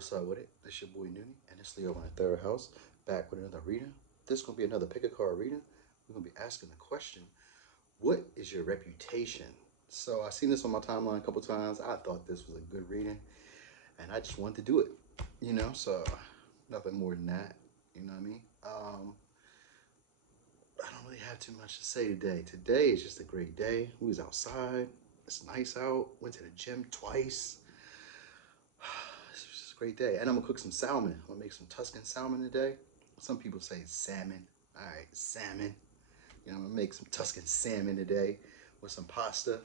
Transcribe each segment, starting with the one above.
What's up with it? This your boy Noonie, and it's Leo in the third house, back with another reading. This is gonna be another pick a card reading. We're gonna be asking the question, what is your reputation? So I seen this on my timeline a couple times. I thought this was a good reading, and I just wanted to do it. So nothing more than that. You know what I mean? I don't really have too much to say today. Today is just a great day. We was outside. It's nice out. Went to the gym twice. It's just a great day. And I'm gonna cook some salmon. I'm gonna make some Tuscan salmon today. Some people say salmon. All right, salmon. I'm gonna make some Tuscan salmon today with some pasta.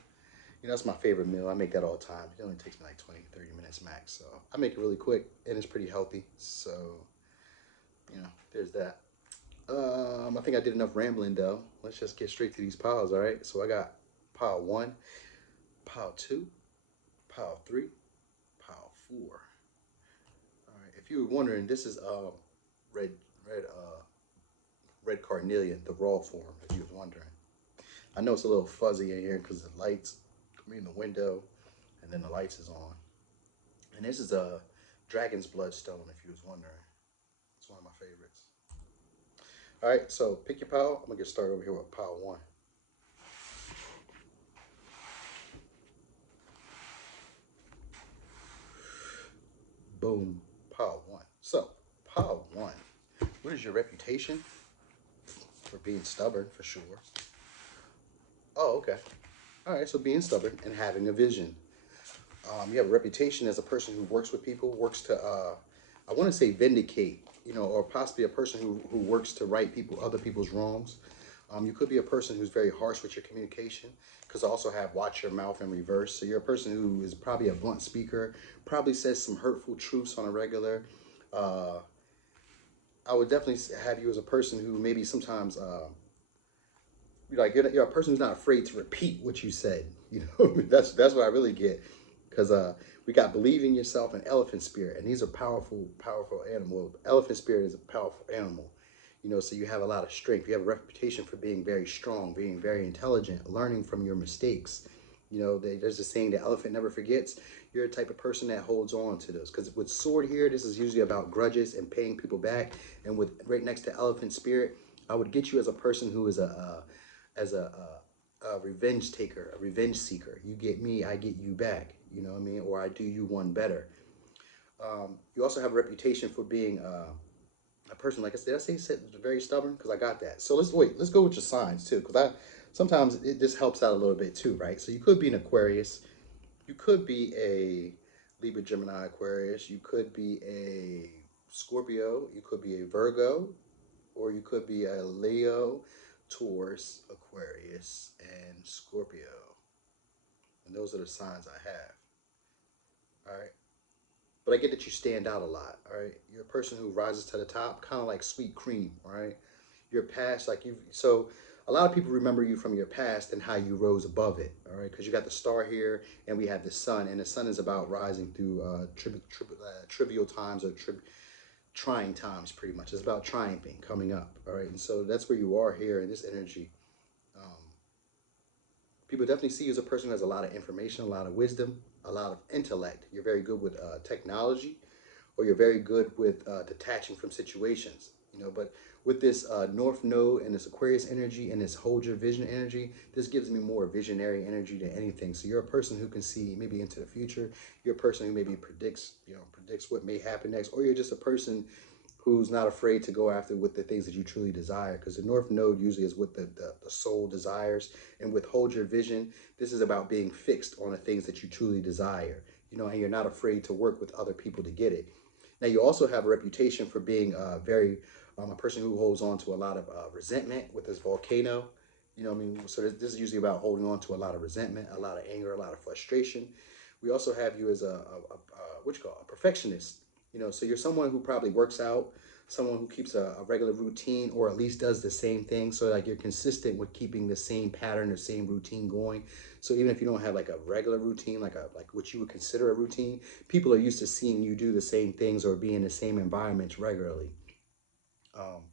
That's my favorite meal. I make that all the time. It only takes me like 20, 30 minutes max. So I make it really quick and it's pretty healthy. So, there's that. I think I did enough rambling though. Let's just get straight to these piles, all right? So I got pile one, pile two, pile three, pile four. All right. If you were wondering, this is red red red carnelian, the raw form. If you was wondering, I know it's a little fuzzy in here because the lights. I mean the window, and then the lights is on. And this is a dragon's bloodstone. If you was wondering, it's one of my favorites. All right, so pick your pile. I'm gonna get started over here with pile one. Boom, pile one. So pile one. What is your reputation? For being stubborn, for sure. Oh, okay. All right, so being stubborn and having a vision. You have a reputation as a person who works with people, works to, I want to say vindicate, or possibly a person who works to right other people's wrongs. You could be a person who's very harsh with your communication, because I also have watch your mouth in reverse. So you're a person who is probably a blunt speaker, probably says some hurtful truths on a regular. Uh, I would definitely have you as a person who maybe sometimes you're a person who's not afraid to repeat what you said. That's what I really get, because we got believe in yourself and elephant spirit, and these are powerful animal. Elephant spirit is a powerful animal. So you have a lot of strength. You have a reputation for being very strong, being very intelligent, learning from your mistakes. There's a saying, the elephant never forgets. You're a type of person that holds on to those. Because with sword here, this is usually about grudges and paying people back. And with right next to elephant spirit, I would get you as a person who is a revenge taker, a revenge seeker. You get me, I get you back. You know what I mean? Or I do you one better. You also have a reputation for being a person, like I said, very stubborn, because I got that. So let's go with your signs too, because I sometimes it just helps out a little bit too, right? So you could be an Aquarius, you could be a Libra, Gemini, Aquarius, you could be a Scorpio, you could be a Virgo, or you could be a Leo, Taurus, Aquarius, and Scorpio. And those are the signs I have. All right. But I get that you stand out a lot. All right. You're a person who rises to the top, kind of like sweet cream. All right. Your past, so a lot of people remember you from your past and how you rose above it. All right. Because you got the star here, and we have the sun, and the sun is about rising through trivial times, or trying times, pretty much. It's about triumphing, coming up. All right. And so that's where you are here in this energy. Um, People definitely see you as a person who has a lot of information, a lot of wisdom, a lot of intellect. You're very good with technology, or you're very good with detaching from situations. But with this North Node and this Aquarius energy and this hold your vision energy, this gives me more visionary energy than anything. So you're a person who can see maybe into the future. You're a person who maybe predicts what may happen next, or you're just a person who's not afraid to go after with the things that you truly desire. Because the North Node usually is what the soul desires. And with Hold Your Vision, this is about being fixed on the things that you truly desire. And you're not afraid to work with other people to get it. Now, you also have a reputation for being a person who holds on to a lot of resentment with this volcano. So this is usually about holding on to a lot of resentment, a lot of anger, a lot of frustration. We also have you as what you call a perfectionist. So you're someone who probably works out, someone who keeps a regular routine, or at least does the same thing. So like you're consistent with keeping the same pattern or same routine going. So even if you don't have like a regular routine, like what you would consider a routine, people are used to seeing you do the same things or be in the same environments regularly. Um,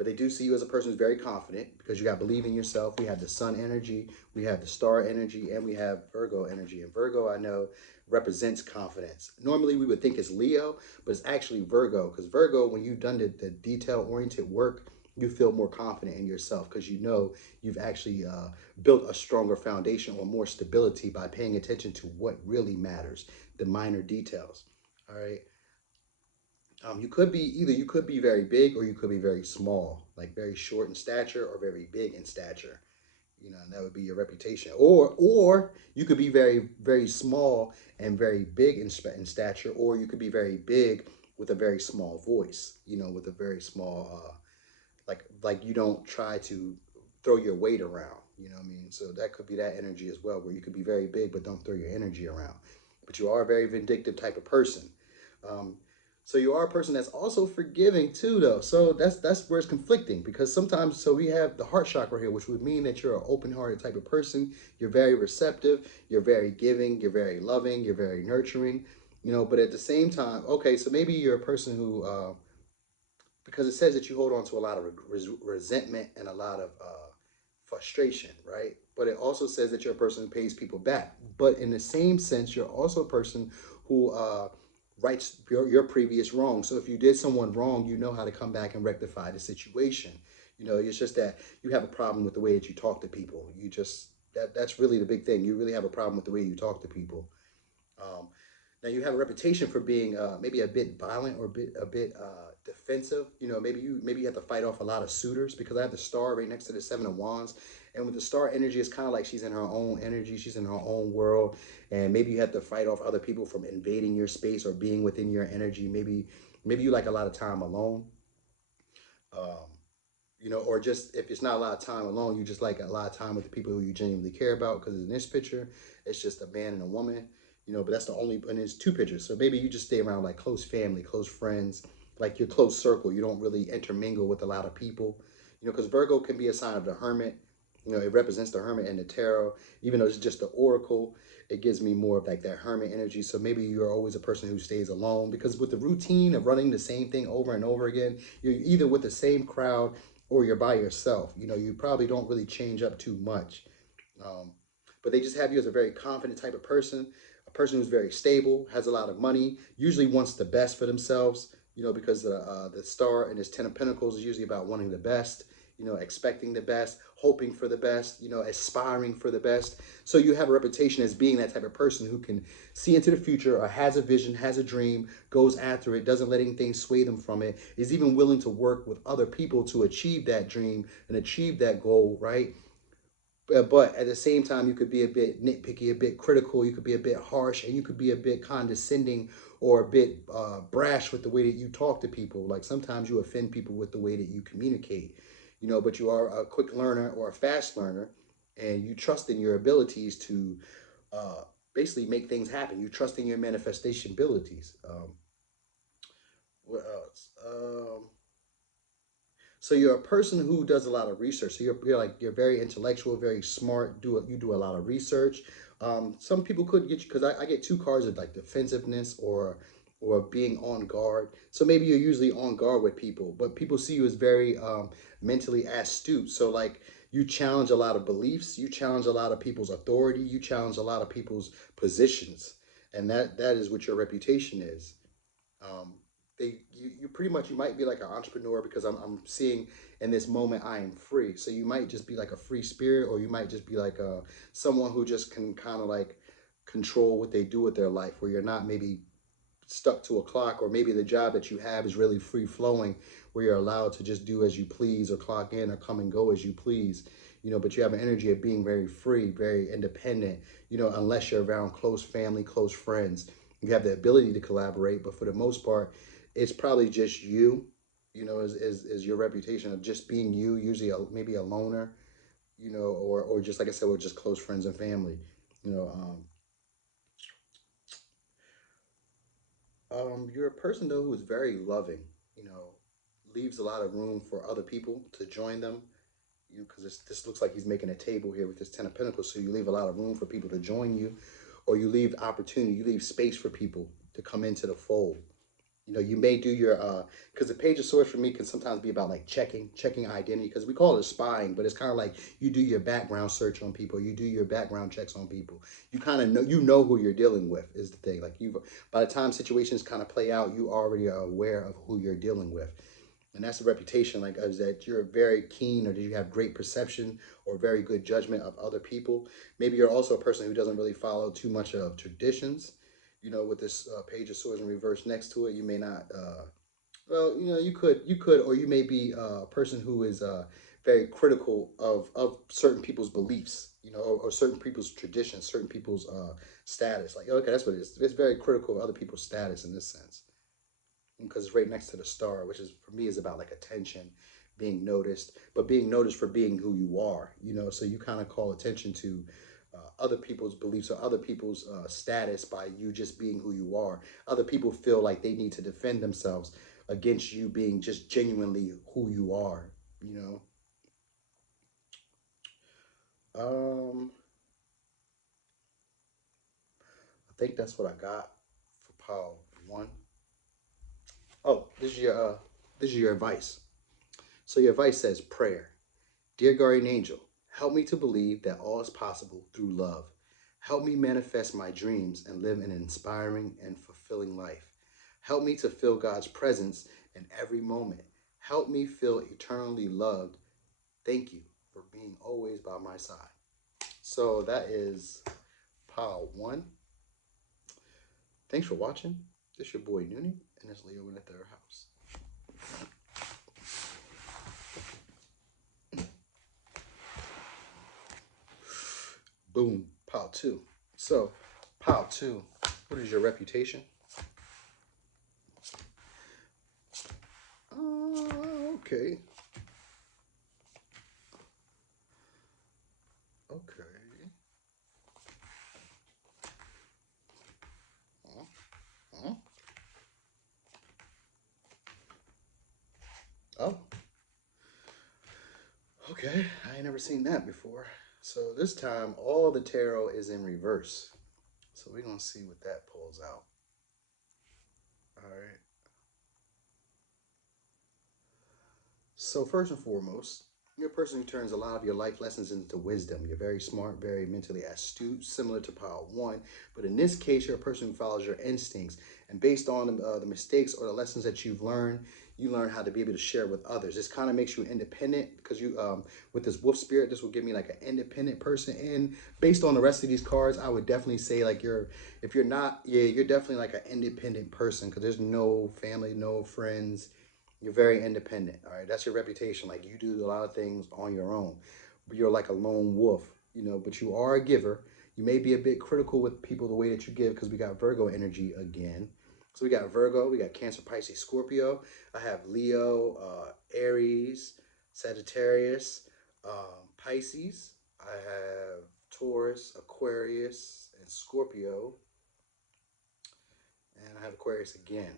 But they do see you as a person who's very confident because you got believe in yourself. We have the sun energy, we have the star energy, and we have Virgo energy. And Virgo, I know, represents confidence. Normally we would think it's Leo, but it's actually Virgo, because Virgo, when you've done the detail-oriented work, you feel more confident in yourself because you know you've actually built a stronger foundation or more stability by paying attention to what really matters, the minor details. All right. You could be either you could be very big or you could be very small, like very short in stature or very big in stature. You know, and that would be your reputation. Or you could be very small and very big in stature, or you could be very big with a very small voice. You know, with a very small like you don't try to throw your weight around. You know what I mean? So that could be that energy as well, where you could be very big but don't throw your energy around. But you are a very vindictive type of person. Um, so you are a person that's also forgiving too, though. So that's where it's conflicting because sometimes so we have the heart chakra here, which would mean that you're an open-hearted type of person. You're very receptive. You're very giving. You're very loving. You're very nurturing. You know, but at the same time, okay, so maybe you're a person who because it says that you hold on to a lot of resentment and a lot of frustration, right? But it also says that you're a person who pays people back. But in the same sense, you're also a person who rights your previous wrong. So if you did someone wrong, you know how to come back and rectify the situation. You know, it's just that you have a problem with the way that you talk to people. You just that's really the big thing. You really have a problem with the way you talk to people. Um, Now you have a reputation for being maybe a bit violent or a bit defensive. You know, maybe you have to fight off a lot of suitors because I have the star right next to the Seven of Wands, and with the star energy, it's kind of like she's in her own energy, she's in her own world, and maybe you have to fight off other people from invading your space or being within your energy. Maybe you like a lot of time alone. Um, you know, or just if it's not a lot of time alone, you just like a lot of time with the people who you genuinely care about. Because in this picture, it's just a man and a woman, you know, but that's the only, and it's two pictures. So maybe you just stay around like close family, close friends, like your close circle. You don't really intermingle with a lot of people, you know, because Virgo can be a sign of the hermit. You know, it represents the hermit in the tarot, even though it's just the oracle. It gives me more of like that hermit energy. So maybe you're always a person who stays alone because with the routine of running the same thing over and over again, you're either with the same crowd or you're by yourself. You know, you probably don't really change up too much. Um, but they just have you as a very confident type of person, a person who's very stable, has a lot of money, usually wants the best for themselves, you know, because the star and his 10 of Pentacles is usually about wanting the best, you know, expecting the best, hoping for the best, you know, aspiring for the best. So you have a reputation as being that type of person who can see into the future or has a vision, has a dream, goes after it, doesn't let anything sway them from it, is even willing to work with other people to achieve that dream and achieve that goal, right? But at the same time, you could be a bit nitpicky, a bit critical, you could be a bit harsh, and you could be a bit condescending or a bit brash with the way that you talk to people. Like sometimes you offend people with the way that you communicate, you know, but you are a quick learner or a fast learner, and you trust in your abilities to uh, basically make things happen. You trust in your manifestation abilities. What else? So you're a person who does a lot of research. So you're like you're very intellectual, very smart. You do a lot of research. Some people could get you because I get two cards of like defensiveness or being on guard. So maybe you're usually on guard with people, but people see you as very mentally astute. So like you challenge a lot of beliefs, you challenge a lot of people's authority, you challenge a lot of people's positions, and that is what your reputation is. um, you pretty much you might be like an entrepreneur because I'm seeing in this moment I am free. So you might just be like a free spirit, or you might just be like someone who just can kind of like control what they do with their life, where you're not maybe stuck to a clock, or maybe the job that you have is really free flowing, where you're allowed to just do as you please or clock in or come and go as you please. You know, but you have an energy of being very free, very independent, you know, unless you're around close family, close friends. You have the ability to collaborate, but for the most part, it's probably just you, you know, is your reputation of just being you, usually maybe a loner, you know, or just like I said, with just close friends and family, you know. You're a person though who is very loving, you know, leaves a lot of room for other people to join them. You because this looks like he's making a table here with this 10 of Pentacles, so you leave a lot of room for people to join you, or you leave opportunity, you leave space for people to come into the fold. You know, you may do your because the Page of Swords for me can sometimes be about like checking identity, because we call it spying, but it's kind of like you do your background search on people, you do your background checks on people. You kind of know, you know who you're dealing with is the thing. Like you, by the time situations kind of play out, you already are aware of who you're dealing with. And that's a reputation, like, is that you're very keen, or do you have great perception or very good judgment of other people. Maybe you're also a person who doesn't really follow too much of traditions. You know, with this Page of Swords in reverse next to it, you may not. Well, you know, you could, or you may be a person who is very critical of certain people's beliefs. You know, or certain people's traditions, certain people's status. Like, okay, that's what it is. It's very critical of other people's status in this sense, because it's right next to the star, which is for me is about like attention, being noticed, but being noticed for being who you are. You know, so you kind of call attention to other people's beliefs or other people's status by you just being who you are. Other people feel like they need to defend themselves against you being just genuinely who you are. You know, I think that's what I got for pile one. Oh, this is your advice. So your advice says prayer. Dear guardian angel, help me to believe that all is possible through love. Help me manifest my dreams and live an inspiring and fulfilling life. Help me to feel God's presence in every moment. Help me feel eternally loved. Thank you for being always by my side. So that is pile one. Thanks for watching. This is your boy Noonie, and it's Leo in the third house. Boom, pile two. So, pile two, what is your reputation? Okay. Okay. Uh, uh. Oh, okay. I ain't never seen that before. So this time, all the tarot is in reverse. So we're going to see what that pulls out. All right. So first and foremost, you're a person who turns a lot of your life lessons into wisdom. You're very smart, very mentally astute, similar to pile one. But in this case, you're a person who follows your instincts. And based on the mistakes or the lessons that you've learned, you learn how to be able to share with others. This kind of makes you independent, because you, with this wolf spirit, this will give me like an independent person. And based on the rest of these cards, I would definitely say like if you're not, yeah, you're definitely like an independent person, because there's no family, no friends. You're very independent. All right. That's your reputation. Like, you do a lot of things on your own. But you're like a lone wolf, you know, but you are a giver. You may be a bit critical with people the way that you give, because we got Virgo energy again. So we got Virgo, we got Cancer, Pisces, Scorpio. I have Leo, Aries, Sagittarius, Pisces. I have Taurus, Aquarius, and Scorpio. And I have Aquarius again.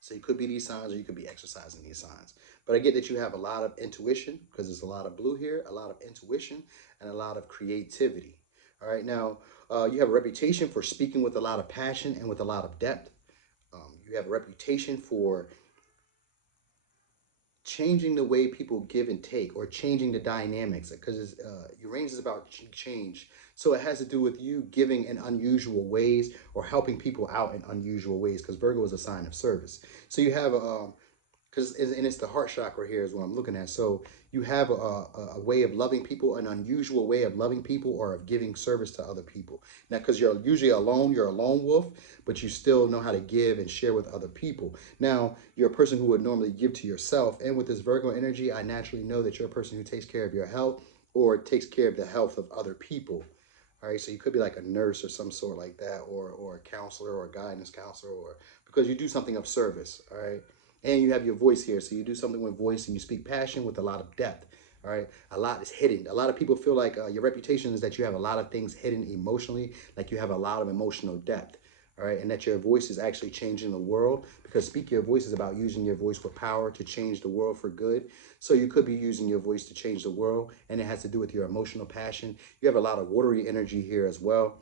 So you could be these signs, or you could be exercising these signs. But I get that you have a lot of intuition, because there's a lot of blue here, a lot of intuition, and a lot of creativity. All right. Now, you have a reputation for speaking with a lot of passion and with a lot of depth. You have a reputation for changing the way people give and take, or changing the dynamics, because Uranus is about change. So it has to do with you giving in unusual ways, or helping people out in unusual ways, because Virgo is a sign of service. So you have because and it's the heart chakra here is what I'm looking at. So you have a way of loving people, an unusual way of loving people, or of giving service to other people. Now, because you're usually alone, you're a lone wolf, but you still know how to give and share with other people. Now, you're a person who would normally give to yourself. And with this Virgo energy, I naturally know that you're a person who takes care of your health, or takes care of the health of other people. All right, so you could be like a nurse or some sort like that, or a counselor, or a guidance counselor, or because you do something of service. All right. And you have your voice here. So you do something with voice, and you speak passion with a lot of depth. All right. A lot is hidden. A lot of people feel like your reputation is that you have a lot of things hidden emotionally, like you have a lot of emotional depth. All right. And that your voice is actually changing the world, because speak your voice is about using your voice with power to change the world for good. So you could be using your voice to change the world, and it has to do with your emotional passion. You have a lot of watery energy here as well,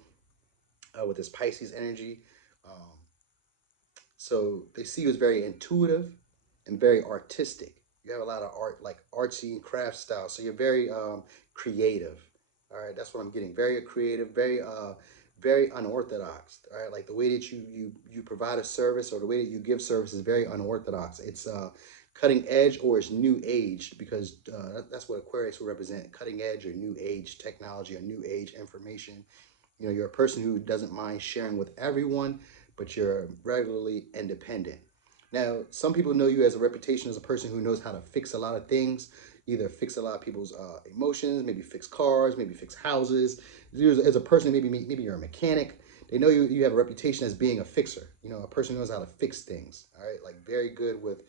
with this Pisces energy. Um, So they see you as very intuitive and very artistic. You have a lot of art, like artsy and craft style. So you're very creative. All right, that's what I'm getting. Very creative, very unorthodox. All right, like the way that you provide a service or the way that you give service is very unorthodox. It's cutting edge or it's new age because that's what Aquarius will represent: cutting edge or new age technology or new age information. You know, you're a person who doesn't mind sharing with everyone, but you're regularly independent. Now, some people know you as a reputation as a person who knows how to fix a lot of things, either fix a lot of people's emotions, maybe fix cars, maybe fix houses. As a person, maybe you're a mechanic. They know you have a reputation as being a fixer. You know, a person who knows how to fix things. All right, like very good with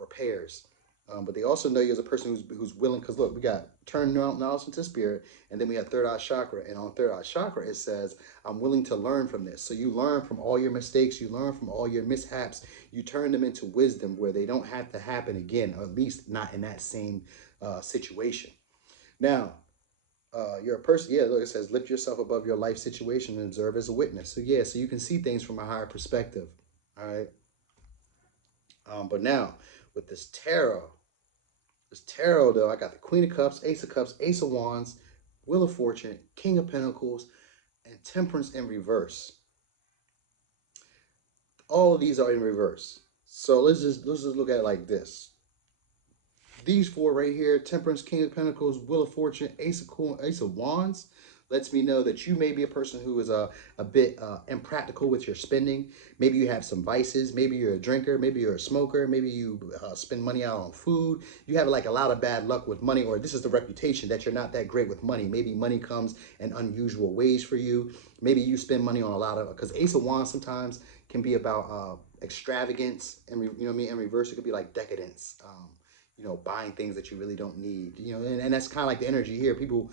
repairs. But they also know you as a person who's willing. Because look, we got turn knowledge into spirit, and then we have third eye chakra. And on third eye chakra, it says, "I'm willing to learn from this." So you learn from all your mistakes. You learn from all your mishaps. You turn them into wisdom, where they don't have to happen again, or at least not in that same situation. Now, you're a person. Yeah, look, it says, "Lift yourself above your life situation and observe as a witness." So yeah, so you can see things from a higher perspective. All right. But now with this tarot, though, I got the Queen of Cups, Ace of Wands, Wheel of Fortune, King of Pentacles, and Temperance in reverse. All of these are in reverse. So let's just look at it like this. These four right here, Temperance, King of Pentacles, Wheel of Fortune, Ace of Wands, lets me know that you may be a person who is a bit impractical with your spending. Maybe you have some vices. Maybe you're a drinker. Maybe you're a smoker. Maybe you spend money out on food. You have like a lot of bad luck with money, or this is the reputation that you're not that great with money. Maybe money comes in unusual ways for you. Maybe you spend money on a lot of, because Ace of Wands sometimes can be about extravagance, and you know what I mean. In reverse, it could be like decadence. You know, buying things that you really don't need. You know, and that's kind of like the energy here. People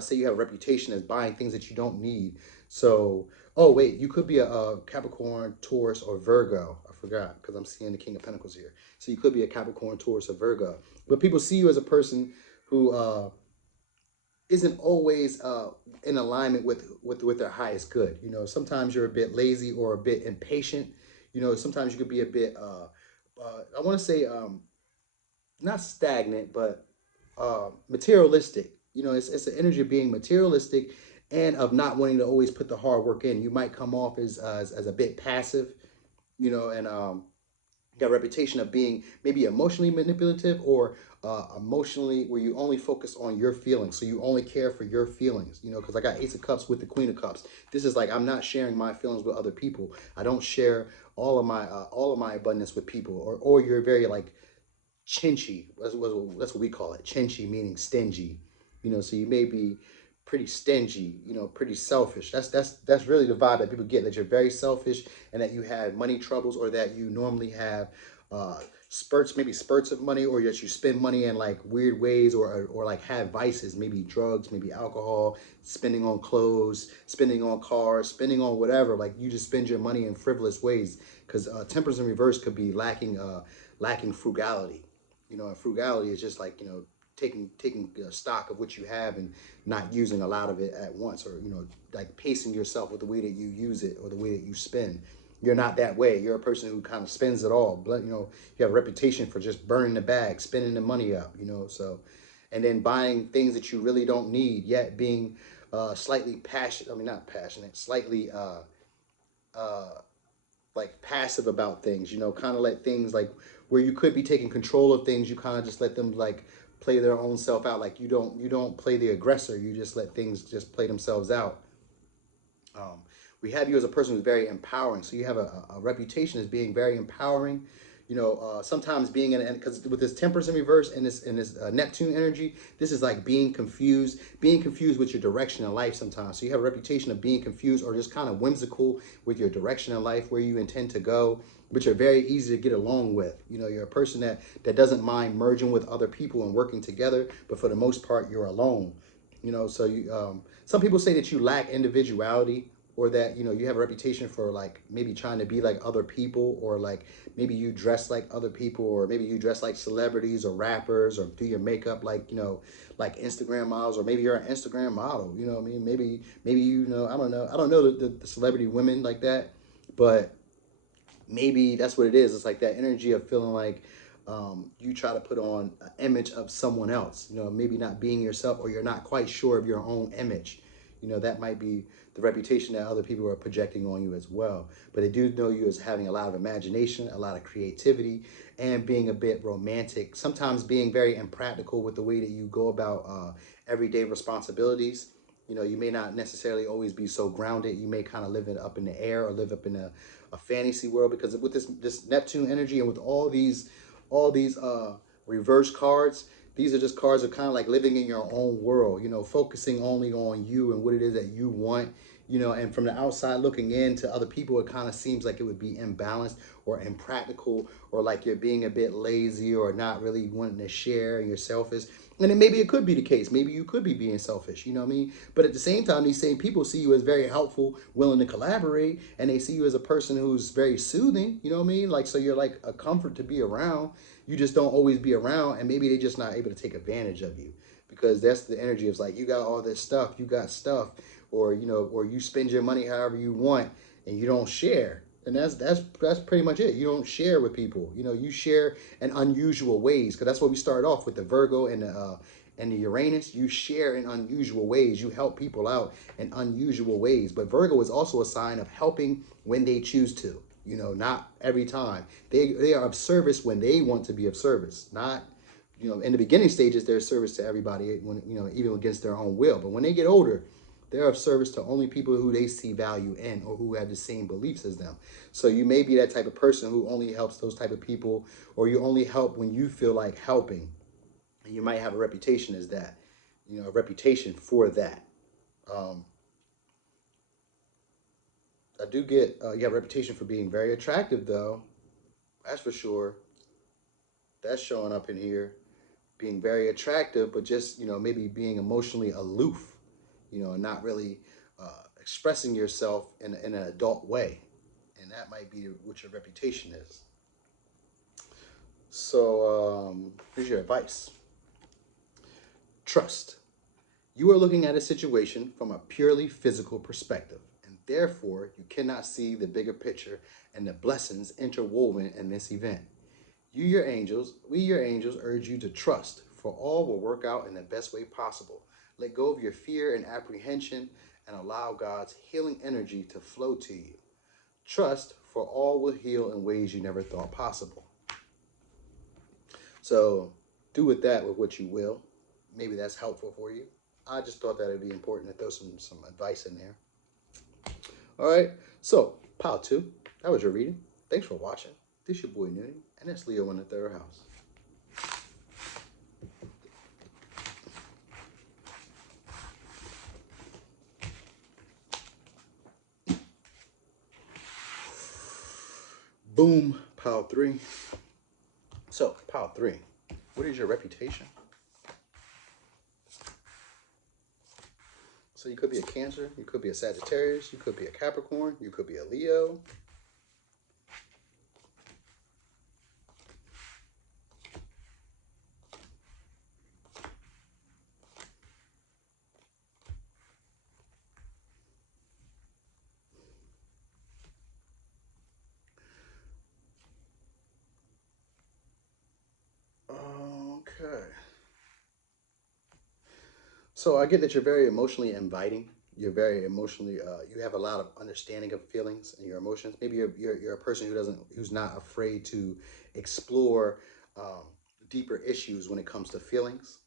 say you have a reputation as buying things that you don't need. So, oh wait, you could be a Capricorn, Taurus, or Virgo. I forgot because I'm seeing the King of Pentacles here. So you could be a Capricorn, Taurus, or Virgo. But people see you as a person who isn't always in alignment with their highest good. You know, sometimes you're a bit lazy or a bit impatient. You know, sometimes you could be a bit. I want to say not stagnant, but materialistic. You know, it's an energy of being materialistic and of not wanting to always put the hard work in. You might come off as a bit passive, you know, and got a reputation of being maybe emotionally manipulative or emotionally where you only focus on your feelings. So you only care for your feelings, you know, because I got Ace of Cups with the Queen of Cups. This is like, I'm not sharing my feelings with other people. I don't share all of my abundance with people, or you're very like chinchy. That's what we call it. Chinchy meaning stingy. You know, so you may be pretty stingy, you know, pretty selfish. That's really the vibe that people get, that you're very selfish and that you have money troubles, or that you normally have spurts of money, or that you spend money in like weird ways, or like have vices, maybe drugs, maybe alcohol, spending on clothes, spending on cars, spending on whatever. Like you just spend your money in frivolous ways, because Temperance in reverse could be lacking frugality. You know, and frugality is just like, you know, taking stock of what you have and not using a lot of it at once, or, you know, like pacing yourself with the way that you use it or the way that you spend. You're not that way. You're a person who kind of spends it all. But, you know, you have a reputation for just burning the bag, spending the money up, you know, so, and then buying things that you really don't need, yet being slightly passionate, I mean, not passionate, slightly uh, like passive about things, you know, kind of let things like where you could be taking control of things, you kind of just let them like play their own self out. Like you don't play the aggressor, you just let things just play themselves out. We have you as a person who's very empowering. So you have a reputation as being very empowering. You know, sometimes being in, because with this Temperance in reverse and this Neptune energy, this is like being confused with your direction in life sometimes. So you have a reputation of being confused or just kind of whimsical with your direction in life, where you intend to go, but you're very easy to get along with. You know, you're a person that doesn't mind merging with other people and working together, but for the most part, you're alone. You know, so you some people say that you lack individuality, or that, you know, you have a reputation for like maybe trying to be like other people, or like maybe you dress like other people, or maybe you dress like celebrities or rappers, or do your makeup like, you know, like Instagram models, or maybe you're an Instagram model. You know what I mean? Maybe you know, I don't know the celebrity women like that, but maybe that's what it is. It's like that energy of feeling like you try to put on an image of someone else, you know, maybe not being yourself, or you're not quite sure of your own image. You know, that might be the reputation that other people are projecting on you as well. But they do know you as having a lot of imagination, a lot of creativity, and being a bit romantic, sometimes being very impractical with the way that you go about everyday responsibilities. You know, you may not necessarily always be so grounded. You may kind of live it up in the air, or live up in a fantasy world, because with this Neptune energy, and with all these reverse cards, these are just cards of kind of like living in your own world, you know, focusing only on you and what it is that you want, you know. And from the outside looking in to other people, it kind of seems like it would be imbalanced or impractical, or like you're being a bit lazy, or not really wanting to share, and you're selfish. And then maybe it could be the case. Maybe you could be being selfish, you know what I mean? But at the same time, these same people see you as very helpful, willing to collaborate, and they see you as a person who's very soothing, you know what I mean? Like, so you're like a comfort to be around. You just don't always be around, and maybe they're just not able to take advantage of you, because that's the energy of like, you got all this stuff, you got stuff, or, you know, or you spend your money however you want, and you don't share. And that's pretty much it. You don't share with people. You know, you share in unusual ways, because that's what we started off with, the Virgo and the Uranus. You share in unusual ways. You help people out in unusual ways. But Virgo is also a sign of helping when they choose to. You know, not every time. They are of service when they want to be of service. Not, you know, in the beginning stages, they're of service to everybody, when, you know, even against their own will. But when they get older, they're of service to only people who they see value in, or who have the same beliefs as them. So you may be that type of person who only helps those type of people, or you only help when you feel like helping. And you might have a reputation as that, you know, a reputation for that. Um, I do get, you have a reputation for being very attractive, though. That's for sure. That's showing up in here. Being very attractive, but just, you know, maybe being emotionally aloof, you know, and not really expressing yourself in an adult way. And that might be what your reputation is. So here's your advice. Trust. You are looking at a situation from a purely physical perspective, and therefore you cannot see the bigger picture and the blessings interwoven in this event. We, your angels, urge you to trust, for all will work out in the best way possible. Let go of your fear and apprehension, and allow God's healing energy to flow to you. Trust, for all will heal in ways you never thought possible. So do with that with what you will. Maybe that's helpful for you. I just thought that it'd be important to throw some advice in there. All right. So, pile two. That was your reading. Thanks for watching. This your boy Noonie, and that's Leo in the third house. Boom. Pile three. So, pile three. What is your reputation? So you could be a Cancer, you could be a Sagittarius, you could be a Capricorn, you could be a Leo. Okay. So I get that you're very emotionally inviting. You're very emotionally. You have a lot of understanding of feelings and your emotions. Maybe you're a person who's not afraid to explore deeper issues when it comes to feelings.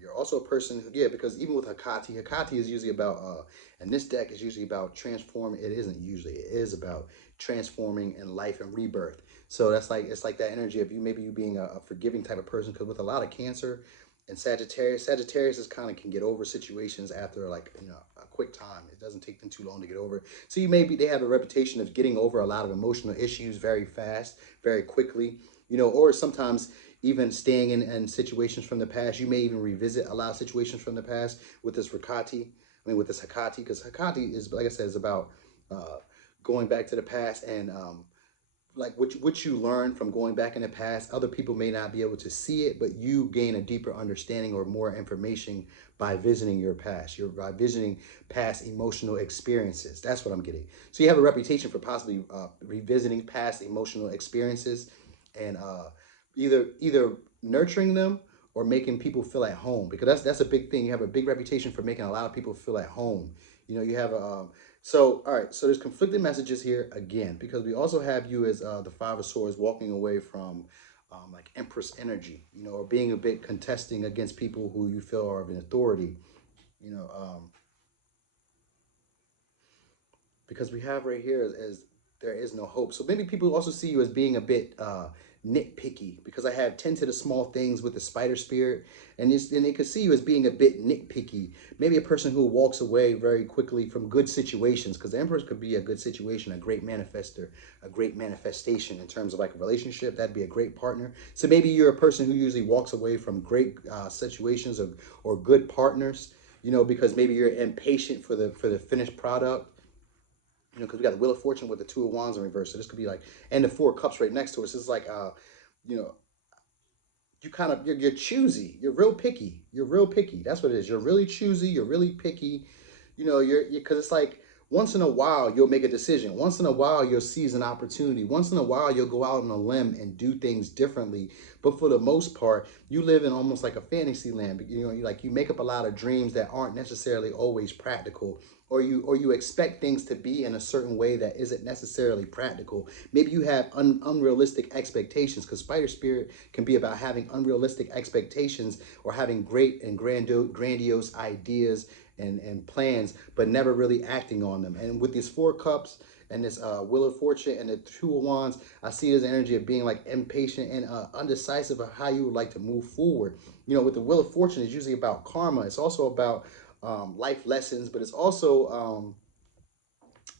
You're also a person who, yeah, because even with Hecate is usually about, and this deck is usually about transforming. It isn't usually. It is about transforming in life and rebirth. So that's like, it's like that energy of you, maybe you being a forgiving type of person, because with a lot of Cancer and Sagittarius is kind of can get over situations after, like, you know, a quick time. It doesn't take them too long to get over. So they have a reputation of getting over a lot of emotional issues very fast, very quickly, you know, or sometimes even staying in situations from the past. You may even revisit a lot of situations from the past with this with this Hecate, because Hecate is, like I said, is about going back to the past and like what you learn from going back in the past. Other people may not be able to see it, but you gain a deeper understanding or more information by visiting your past. You're by visiting past emotional experiences. That's what I'm getting. So you have a reputation for possibly revisiting past emotional experiences, and either nurturing them or making people feel at home, because that's a big thing. You have a big reputation for making a lot of people feel at home. You know, you have a so, all right, so there's conflicting messages here again, because we also have you as the Five of Swords walking away from like Empress energy, you know, or being a bit contesting against people who you feel are of an authority, you know, because we have right here as there is no hope. So maybe people also see you as being a bit nitpicky, because I have tend to the small things with the spider spirit, and they could see you as being a bit nitpicky. Maybe a person who walks away very quickly from good situations, because the Empress could be a good situation, a great manifester, a great manifestation in terms of like a relationship. That'd be a great partner. So maybe you're a person who usually walks away from great situations or good partners, you know, because maybe you're impatient for the finished product, you know, because we got the Wheel of Fortune with the Two of Wands in reverse. So this could be like, and the Four of Cups right next to us. It's like, you know, you kind of, you're choosy. You're real picky. You're real picky. That's what it is. You're really choosy. You're really picky. You know, because it's like once in a while you'll make a decision. Once in a while you'll seize an opportunity. Once in a while you'll go out on a limb and do things differently. But for the most part, you live in almost like a fantasy land. You know, you make up a lot of dreams that aren't necessarily always practical, or you expect things to be in a certain way that isn't necessarily practical. Maybe you have unrealistic expectations, because spider spirit can be about having unrealistic expectations or having great and grandiose ideas and plans, but never really acting on them. And with these Four Cups and this Wheel of Fortune and the Two of Wands, I see this energy of being like impatient and undecisive of how you would like to move forward. You know, with the Wheel of Fortune, it's usually about karma. It's also about life lessons, but it's also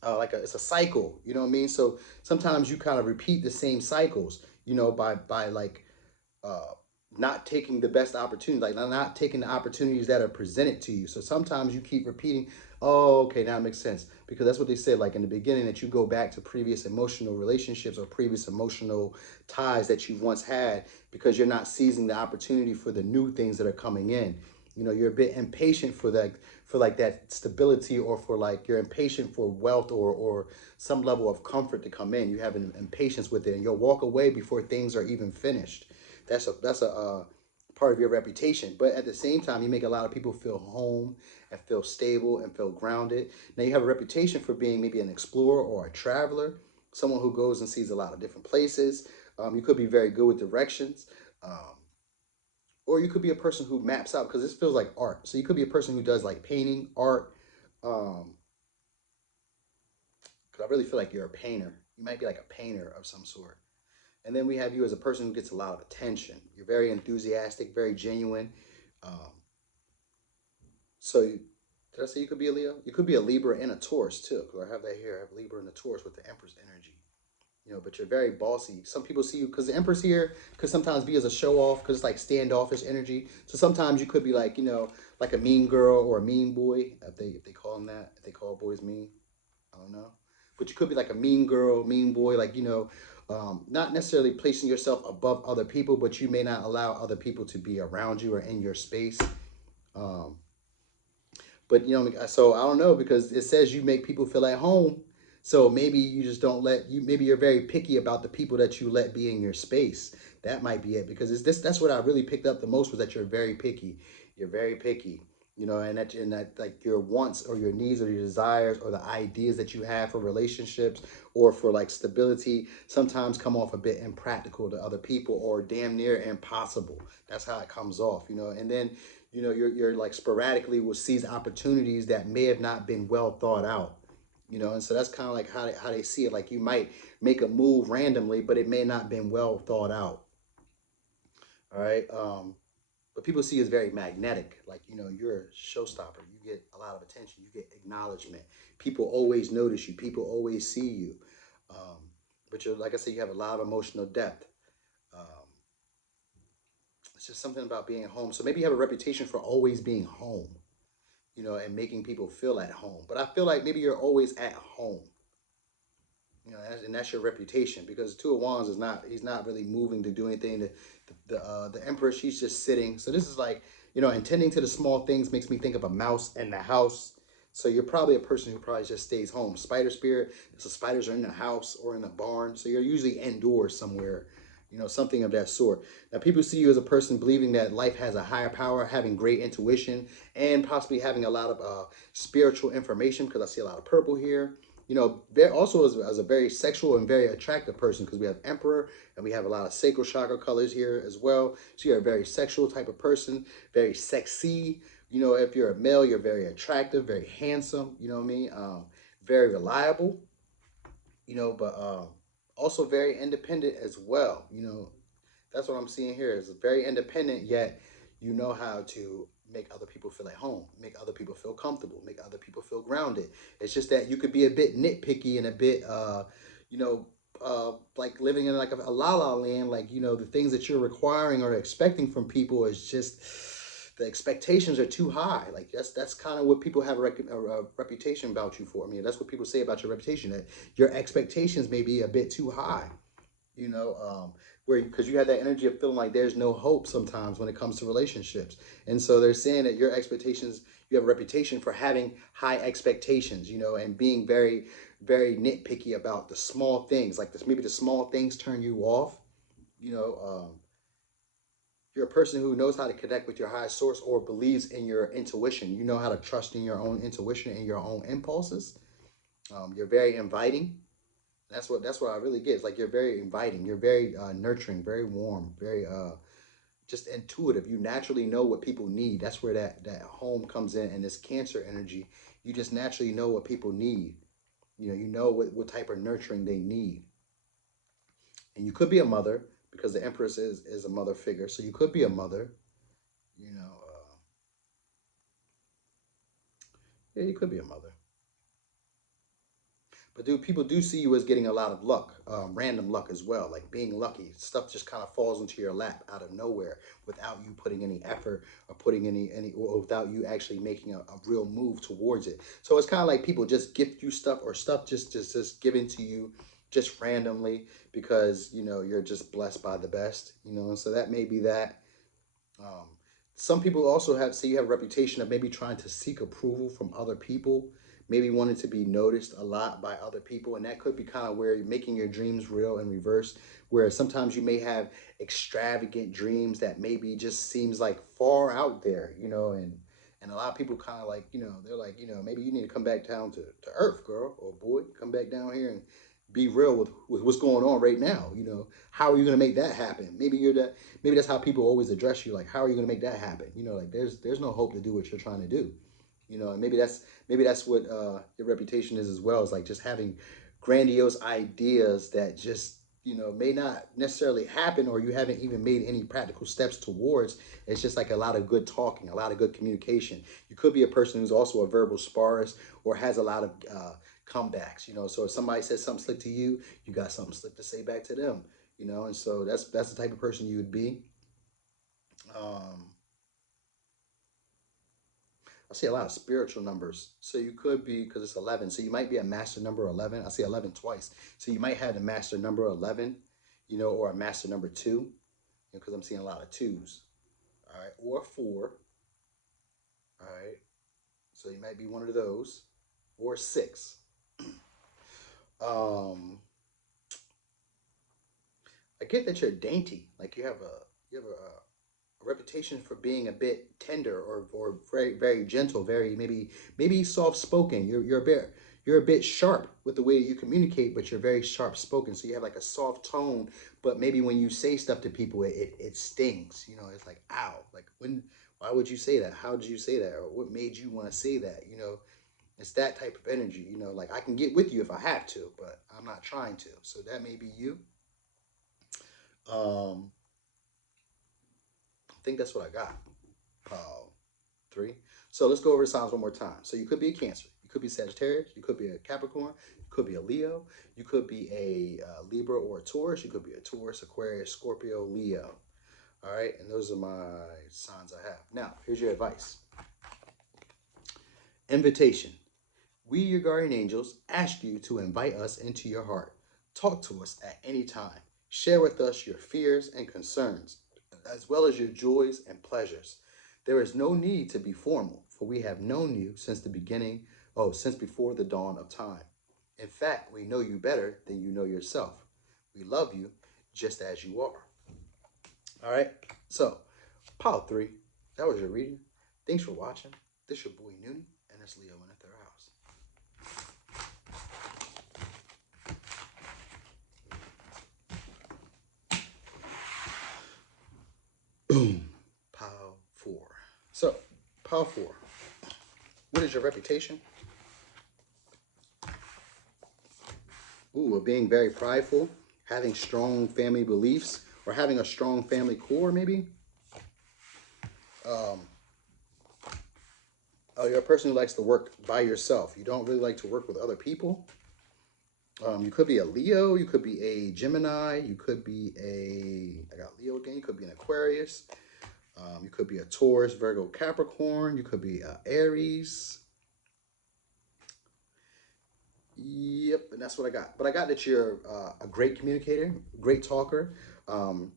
it's a cycle. You know what I mean? So sometimes you kind of repeat the same cycles. You know, by like uh, not taking the best opportunity, like not taking the opportunities that are presented to you. So sometimes you keep repeating, oh, okay, now it makes sense. Because that's what they said, like in the beginning, that you go back to previous emotional relationships or previous emotional ties that you once had, because you're not seizing the opportunity for the new things that are coming in. You know, you're a bit impatient for that, for like that stability, or for like you're impatient for wealth or some level of comfort to come in. You have an impatience with it, and you'll walk away before things are even finished. That's a part of your reputation. But at the same time, you make a lot of people feel home and feel stable and feel grounded. Now you have a reputation for being maybe an explorer or a traveler, someone who goes and sees a lot of different places. You could be very good with directions. Um, or you could be a person who maps out, because this feels like art. So you could be a person who does like painting, art. Um, because I really feel like you're a painter. You might be like a painter of some sort. And then we have you as a person who gets a lot of attention. You're very enthusiastic, very genuine. Um, so, did I say you could be a Leo? You could be a Libra and a Taurus too, because I have that here. I have Libra and a Taurus with the Empress energy. You know, but you're very bossy. Some people see you, because the Empress here could sometimes be as a show off, because it's like standoffish energy. So sometimes you could be like, you know, like a mean girl or a mean boy, if they call them that, if they call boys mean. I don't know. But you could be like a mean girl, mean boy, like, you know, not necessarily placing yourself above other people, but you may not allow other people to be around you or in your space. Um, but, you know, so I don't know, because it says you make people feel at home. So maybe you just don't maybe you're very picky about the people that you let be in your space. That might be it, because that's what I really picked up the most, was that you're very picky. You're very picky, you know, and that like your wants or your needs or your desires or the ideas that you have for relationships or for like stability sometimes come off a bit impractical to other people, or damn near impossible. That's how it comes off, you know. And then, you know, you're like sporadically will seize opportunities that may have not been well thought out, you know. And so that's kind of like how they see it. Like you might make a move randomly, but it may not have been well thought out. All right. But people see you as very magnetic. Like, you know, you're a showstopper. You get a lot of attention. You get acknowledgement. People always notice you. People always see you. Um, but you're, like I said, you have a lot of emotional depth. Um, it's just something about being at home. So maybe you have a reputation for always being home, you know, and making people feel at home. But I feel like maybe you're always at home. You know, and that's your reputation, because Two of Wands is not, he's not really moving to do anything. The Empress, she's just sitting. So this is like, you know, attending to the small things makes me think of a mouse in the house. So you're probably a person who probably just stays home. Spider spirit, so spiders are in the house or in the barn. So you're usually indoors somewhere, you know, something of that sort. Now, people see you as a person believing that life has a higher power, having great intuition, and possibly having a lot of spiritual information, because I see a lot of purple here. You know, there also as a very sexual and very attractive person, because we have Emperor and we have a lot of sacral chakra colors here as well. So you're a very sexual type of person, very sexy. You know, if you're a male, you're very attractive, very handsome. You know what I mean? Very reliable. You know, but also very independent as well. You know, that's what I'm seeing here. Is very independent, yet you know how to make other people feel at home, make other people feel comfortable, make other people feel grounded. It's just that you could be a bit nitpicky and a bit, you know, like living in like a la la land. Like, you know, the things that you're requiring or expecting from people is just, the expectations are too high. Like that's kind of what people have a reputation about you for. I mean, that's what people say about your reputation, that your expectations may be a bit too high. You know, where because you have that energy of feeling like there's no hope sometimes when it comes to relationships. And so they're saying that your expectations, you have a reputation for having high expectations, you know, and being very, very nitpicky about the small things. Like this, maybe the small things turn you off. You know, you're a person who knows how to connect with your highest source or believes in your intuition. You know how to trust in your own intuition and your own impulses. You're very inviting. That's what I really get. It's like you're very inviting. You're very nurturing, very warm, very just intuitive. You naturally know what people need. That's where that home comes in, and this Cancer energy. You just naturally know what people need. You know what type of nurturing they need. And you could be a mother, because the Empress is a mother figure. So you could be a mother. You know, yeah, you could be a mother. But people do see you as getting a lot of luck, random luck as well, like being lucky. Stuff just kind of falls into your lap out of nowhere without you putting any effort or putting any or without you actually making a real move towards it. So it's kind of like people just gift you stuff, or stuff just given to you just randomly, because you know you're just blessed by the best. You know, so that may be that. Um, some people also have, say, you have a reputation of maybe trying to seek approval from other people, maybe wanting to be noticed a lot by other people, and that could be kind of where you're making your dreams real in reverse. Where sometimes you may have extravagant dreams that maybe just seems like far out there, you know, and a lot of people kind of like, you know, they're like, you know, maybe you need to come back down to earth, girl or boy, come back down here and be real with what's going on right now. You know, how are you going to make that happen? Maybe that's how people always address you. Like, how are you going to make that happen? You know, like there's no hope to do what you're trying to do. You know, and maybe that's what your reputation is as well. Is like just having grandiose ideas that just, you know, may not necessarily happen, or you haven't even made any practical steps towards. It's just like a lot of good talking, a lot of good communication. You could be a person who's also a verbal sparrist, or has a lot of comebacks. You know, so if somebody says something slick to you, you got something slick to say back to them. You know, and so that's the type of person you would be. Um, I see a lot of spiritual numbers. So you could be, because it's 11. So you might be a master number 11. I see 11 twice. So you might have the master number 11, you know, or a master number 2, because I'm seeing a lot of twos. All right. Or 4. All right. So you might be one of those. Or 6. Um, I get that you're dainty. Like you have a reputation for being a bit tender, or very very gentle, very maybe soft spoken. You're a bit sharp with the way that you communicate, but you're very sharp spoken. So you have like a soft tone, but maybe when you say stuff to people, it stings. You know, it's like, ow. Like, why would you say that? How did you say that? Or what made you want to say that? You know, it's that type of energy. You know, like I can get with you if I have to, but I'm not trying to. So that may be you. Um, I think that's what I got. Uh, 3. So let's go over the signs one more time. So you could be a Cancer, you could be Sagittarius, you could be a Capricorn, you could be a Leo, you could be a Libra or a Taurus, you could be a Taurus, Aquarius, Scorpio, Leo. All right, and those are my signs I have. Now, here's your advice. Invitation. We, your guardian angels, ask you to invite us into your heart. Talk to us at any time. Share with us your fears and concerns, as well as your joys and pleasures. There is no need to be formal, for we have known you since the beginning, since before the dawn of time. In fact, we know you better than you know yourself. We love you just as you are. All right, so pile three, that was your reading. Thanks for watching. This your boy Noonie, and it's Leo in the third house. Boom. Pile four. So, pile four. What is your reputation? Ooh, being very prideful, having strong family beliefs, or having a strong family core, maybe. Oh, you're a person who likes to work by yourself. You don't really like to work with other people. You could be a Leo. You could be a Gemini. You could be I got Leo again. You could be an Aquarius. You could be a Taurus, Virgo, Capricorn. You could be Aries. Yep, and that's what I got. But I got that you're a great communicator, great talker. Um,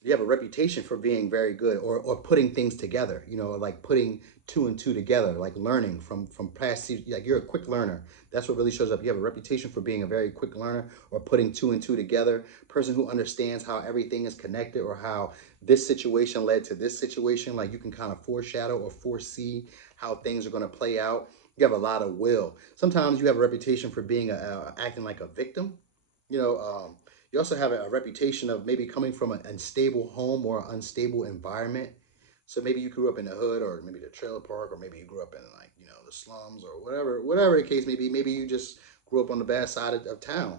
you have a reputation for being very good or putting things together, like putting two and two together, like learning from past, like you're a quick learner. That's what really shows up. You have a reputation for being a very quick learner or putting two and two together, person who understands how everything is connected or how this situation led to this situation. Like you can kind of foreshadow or foresee how things are going to play out. You have a lot of will. Sometimes you have a reputation for being acting like a victim, you know, you also have a reputation of maybe coming from an unstable home or unstable environment. So maybe you grew up in the hood or maybe the trailer park, or maybe you grew up in the slums or whatever the case may be. Maybe you just grew up on the bad side of town,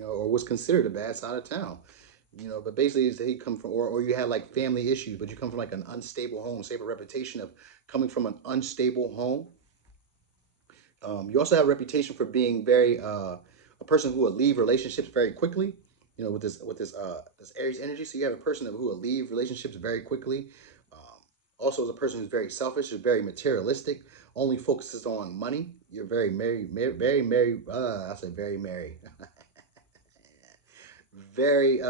or was considered a bad side of town. But basically is that he come from, or you had like family issues, but you come from like an unstable home. So you have a reputation of coming from an unstable home. You also have a reputation for being very a person who will leave relationships very quickly. With this Aries energy, so you have a person who will leave relationships very quickly. Also, as a person who's very selfish, is very materialistic, only focuses on money. You're very very merry. I say very merry. Very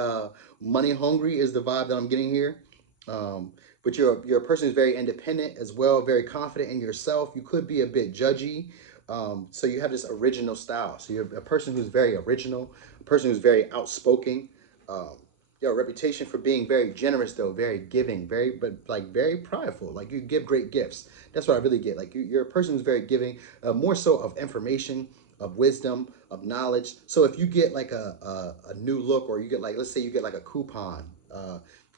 money hungry is the vibe that I'm getting here. But you're a person who's very independent as well, very confident in yourself. You could be a bit judgy. So you have this original style. So you're a person who's very original, a person who's very outspoken. Um, you have a reputation for being very generous, though, very giving, but like very prideful. Like you give great gifts. That's what I really get. Like you're a person who's very giving, more so of information, of wisdom, of knowledge. So if you get like a new look, or you get like, let's say you get like a coupon,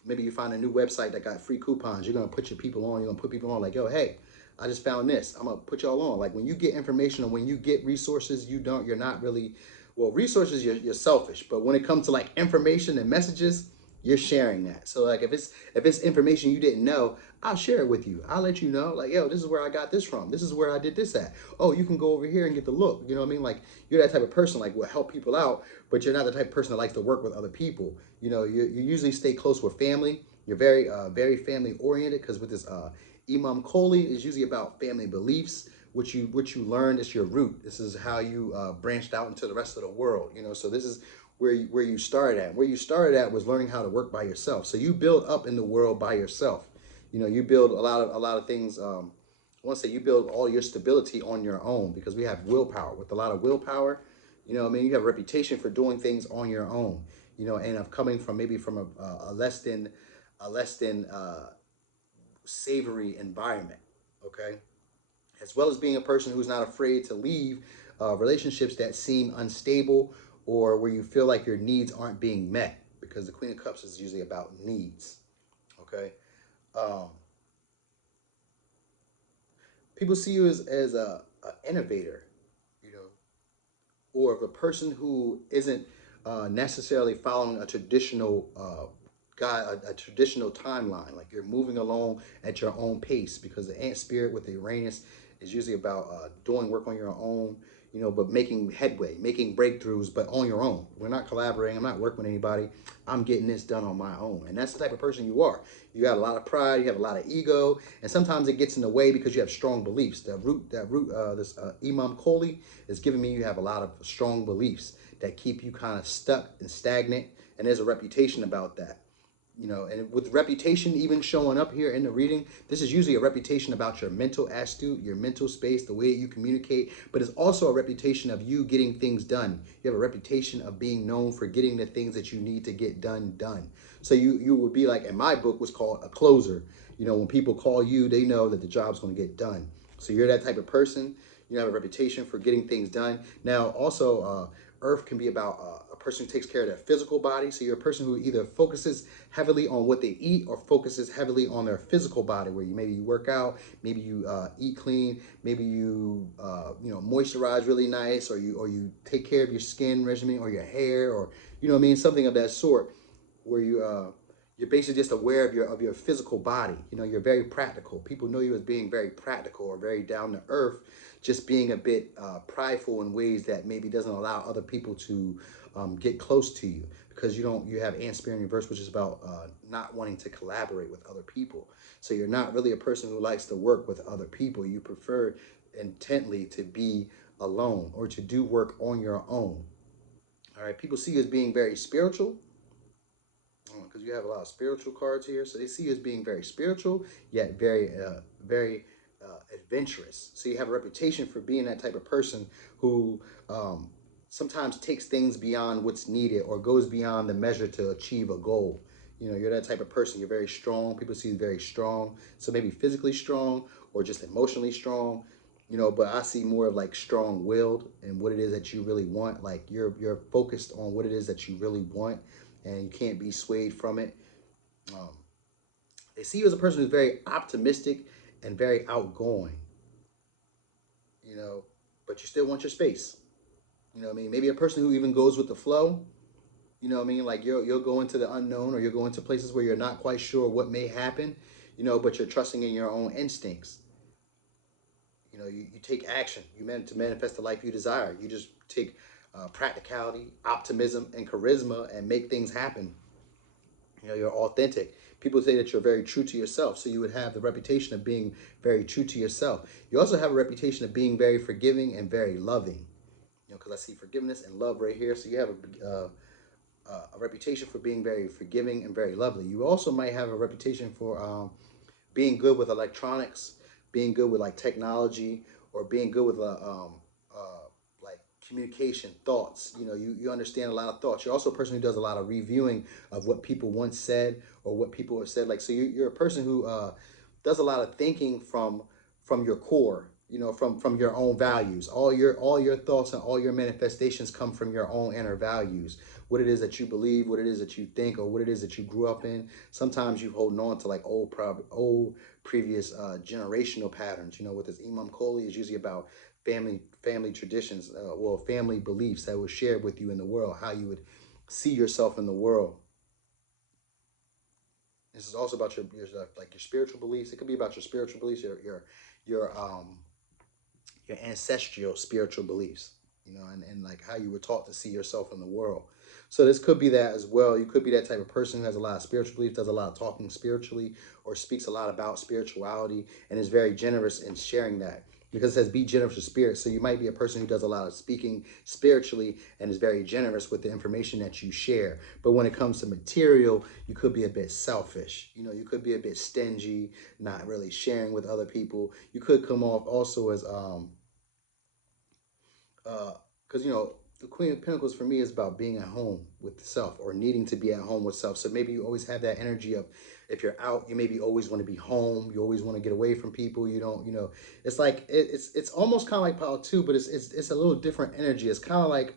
maybe you find a new website that got free coupons, you're gonna put your people on, you're gonna put people on like, yo, hey, I just found this, I'm gonna put y'all on. Like when you get information or when you get resources, you're not really, well, resources, you're selfish, but when it comes to like information and messages, you're sharing that. So like if it's information you didn't know, I'll share it with you. I'll let you know, like, yo, this is where I got this from. This is where I did this at. Oh, you can go over here and get the look. You know what I mean? Like you're that type of person, like will help people out, but you're not the type of person that likes to work with other people. You usually stay close with family. You're very family oriented, because with this Imam Koli is usually about family beliefs, which you learned is your root. This is how you branched out into the rest of the world. So this is where you started at. Where you started at was learning how to work by yourself. So you build up in the world by yourself. You build a lot of things. I want to say you build all your stability on your own, because we have willpower. With a lot of willpower, you have a reputation for doing things on your own. And of coming from maybe from a less than savory environment. Okay, as well as being a person who's not afraid to leave relationships that seem unstable, or where you feel like your needs aren't being met, because the Queen of Cups is usually about needs. Okay. Um, People see you as a innovator, you know, or of a person who isn't necessarily following a traditional a traditional timeline. Like you're moving along at your own pace, because the ant spirit with the Uranus is usually about doing work on your own. you know, but making headway, making breakthroughs, but on your own. We're not collaborating. I'm not working with anybody. I'm getting this done on my own. And that's the type of person you are. You got a lot of pride. You have a lot of ego. And sometimes it gets in the way because you have strong beliefs. This Imam Koli is giving me you have a lot of strong beliefs that keep you kind of stuck and stagnant. And there's a reputation about that. You know, and with reputation even showing up here in the reading, this is usually a reputation about your mental astute, your mental space, the way you communicate, but it's also a reputation of you getting things done. You have a reputation of being known for getting the things that you need to get done. So you would be like, in my book was called a closer. You know, when people call you, they know that the job's going to get done. So you're that type of person. You have a reputation for getting things done. Now, also, Earth can be about a person who takes care of their physical body. So you're a person who either focuses heavily on what they eat or focuses heavily on their physical body, where maybe you work out, maybe you eat clean, maybe you you know, moisturize really nice, or you take care of your skin regimen or your hair, or you know what I mean, something of that sort, where you're basically just aware of your physical body. You know, you're very practical. People know you as being very practical or very down to earth, just being a bit prideful in ways that maybe doesn't allow other people to get close to you, because you have Ant Spirit in reverse, which is about not wanting to collaborate with other people. So you're not really a person who likes to work with other people. You prefer intently to be alone or to do work on your own. All right, people see you as being very spiritual, because you have a lot of spiritual cards here. So they see you as being very spiritual, yet very adventurous. So you have a reputation for being that type of person who sometimes takes things beyond what's needed or goes beyond the measure to achieve a goal. You know, you're that type of person. You're very strong. People see you very strong. So maybe physically strong or just emotionally strong. You know, but I see more of like strong-willed and what it is that you really want. Like you're focused on what it is that you really want, and you can't be swayed from it. Um, they see you as a person who's very optimistic and very outgoing, you know, but you still want your space. You know what I mean? Maybe a person who even goes with the flow, you know what I mean? Like you'll go into the unknown, or you'll go into places where you're not quite sure what may happen, you know, but you're trusting in your own instincts. You know, you take action. You meant to manifest the life you desire. You just take practicality, optimism, and charisma and make things happen. You know, you're authentic. People say that you're very true to yourself, so you would have the reputation of being very true to yourself. You also have a reputation of being very forgiving and very loving. You know, because I see forgiveness and love right here. So you have a reputation for being very forgiving and very lovely. You also might have a reputation for being good with electronics, being good with like technology, or being good with like communication, thoughts. You know, you understand a lot of thoughts. You're also a person who does a lot of reviewing of what people once said or what people have said. Like, so you're a person who does a lot of thinking from your core. You know, from your own values. All your thoughts and all your manifestations come from your own inner values. What it is that you believe, what it is that you think, or what it is that you grew up in. Sometimes you holding on to like old previous generational patterns. You know, with this Imam Koli is usually about family traditions, well, family beliefs that were shared with you in the world, how you would see yourself in the world. This is also about your like your spiritual beliefs. It could be about your spiritual beliefs, your ancestral spiritual beliefs, you know, and like how you were taught to see yourself in the world. So this could be that as well. You could be that type of person who has a lot of spiritual beliefs, does a lot of talking spiritually, or speaks a lot about spirituality, and is very generous in sharing that. Because it says be generous with spirit. So you might be a person who does a lot of speaking spiritually and is very generous with the information that you share. But when it comes to material, you could be a bit selfish. You know, you could be a bit stingy, not really sharing with other people. You could come off also as because you know the Queen of Pentacles for me is about being at home with self, or needing to be at home with self. So maybe you always have that energy of, if you're out, you maybe always want to be home. You always want to get away from people. You don't, you know, it's like it's almost kind of like power too, but it's a little different energy. It's kind of like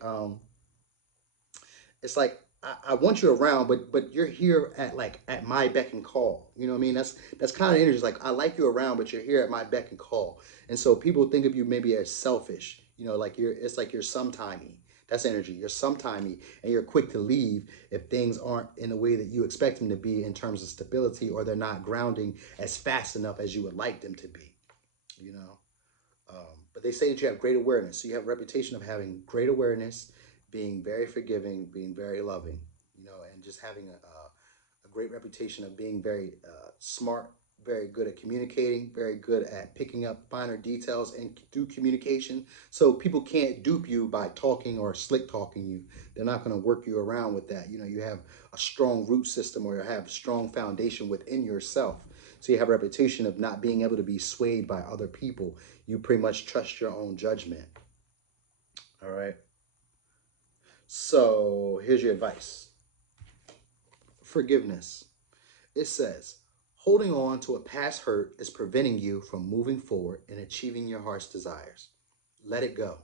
it's like I want you around, but you're here at like at my beck and call. You know what I mean? That's kind of energy. It's like I like you around, but you're here at my beck and call. And so people think of you maybe as selfish. You know, like it's like you're sometimey. That's energy. You're sometimey, and you're quick to leave if things aren't in the way that you expect them to be in terms of stability, or they're not grounding as fast enough as you would like them to be. You know. But they say that you have great awareness. So you have a reputation of having great awareness, being very forgiving, being very loving, you know, and just having a great reputation of being very smart, very good at communicating, very good at picking up finer details and through communication. So people can't dupe you by talking or slick talking you. They're not going to work you around with that. You know, you have a strong root system or you have a strong foundation within yourself. So you have a reputation of not being able to be swayed by other people. You pretty much trust your own judgment. All right. So here's your advice. Forgiveness. It says, holding on to a past hurt is preventing you from moving forward and achieving your heart's desires. Let it go.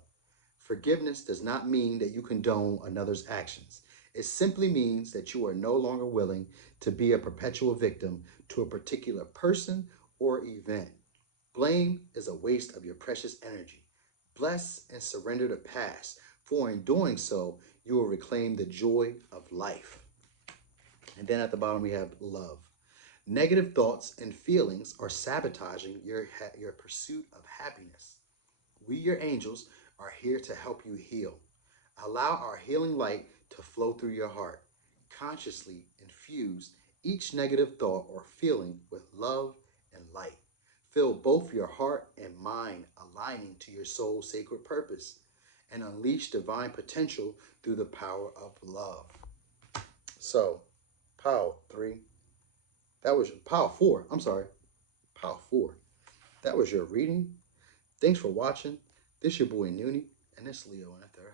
Forgiveness does not mean that you condone another's actions. It simply means that you are no longer willing to be a perpetual victim to a particular person or event. Blame is a waste of your precious energy. Bless and surrender the past, for in doing so, you will reclaim the joy of life. And then at the bottom, we have love. Negative thoughts and feelings are sabotaging your pursuit of happiness. We, your angels, are here to help you heal. Allow our healing light to flow through your heart. Consciously infuse each negative thought or feeling with love and light. Fill both your heart and mind aligning to your soul's sacred purpose and unleash divine potential through the power of love. So, Power 3. That was Power 4. I'm sorry. Power 4. That was your reading. Thanks for watching. This your boy Noonie, and this Leo in the third